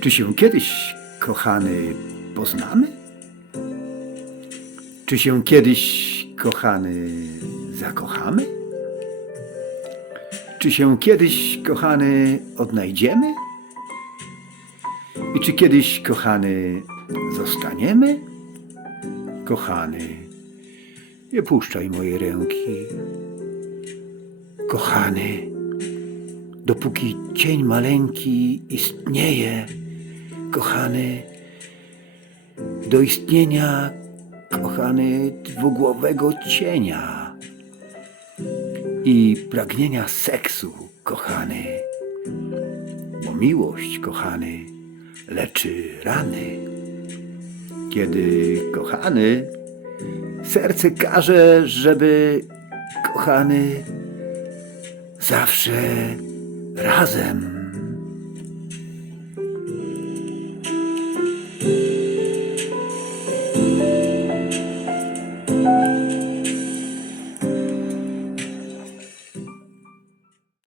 Czy się kiedyś, kochany, poznamy? Czy się kiedyś, kochany, zakochamy? Czy się kiedyś, kochany, odnajdziemy? I czy kiedyś, kochany, zostaniemy? Kochany, nie puszczaj mojej ręki. Kochany, dopóki cień maleńki istnieje, kochany, do istnienia, kochany, dwugłowego cienia i pragnienia seksu, kochany, bo miłość, kochany, leczy rany. Kiedy, kochany, serce każe, żeby, kochany, zawsze razem